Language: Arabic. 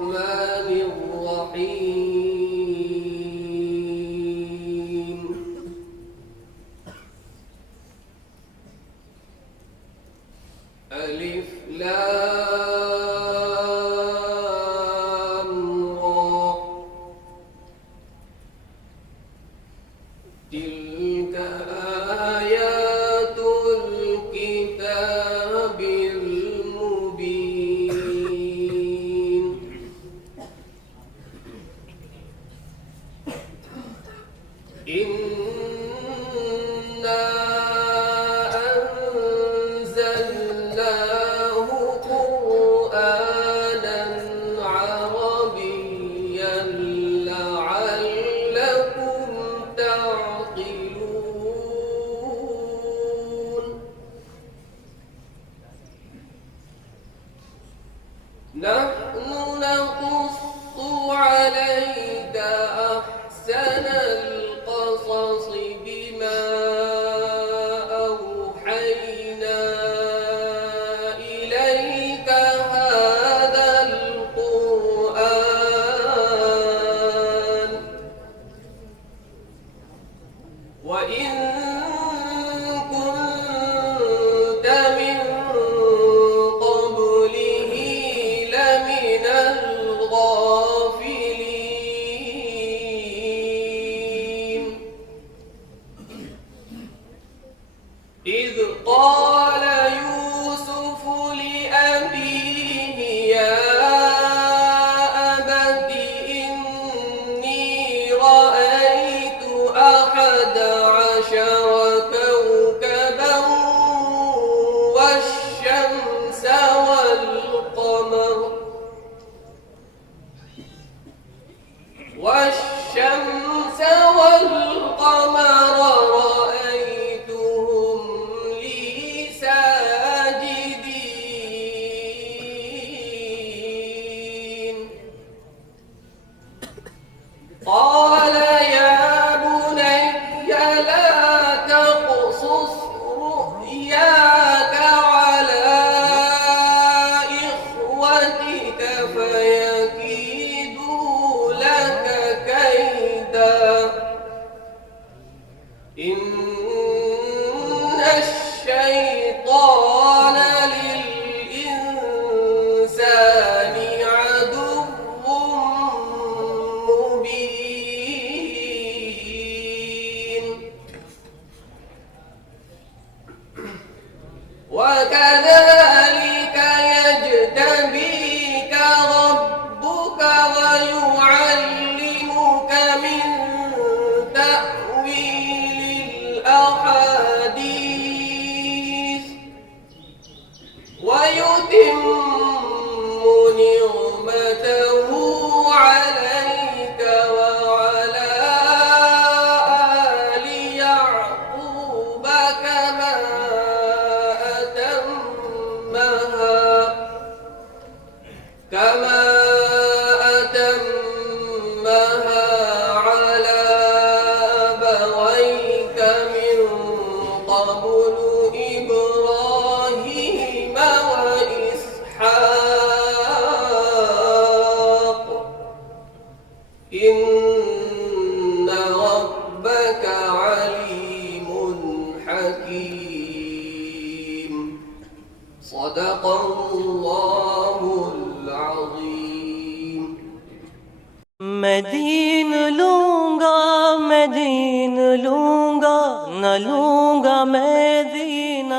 الرحمن الرحيم ألف لام را تلك آيات الكتاب المبين إنا أنزلناه قرآنا عربيا لعلكم تعقلون نحن نقص عليك أحسن القصص بما أوحينا إليك هذا القرآن وإن كنت من قبله لمن الغافلين إذ قال يوسف لأبيه يا أبت إني رأيت 11 كوكبا والشمس والقمر رأيتهم لي ساجدين قال يا بني لا تقصص رؤياك على إخوتك فيكيدوا لك كيدا إن الشيطان للإنسان عدو مبين وكذلك يجتبيك ربك ويعلمك من تأويل الأحاديث ويتم نعمته عليك وعلى آل يعقوب كما أتمها على أبويك من قبل إبراهيم وإسحاق إن ربك عليم حكيم صدق الله العظيم मैं दीन लूंगा न लूंगा मैं दीन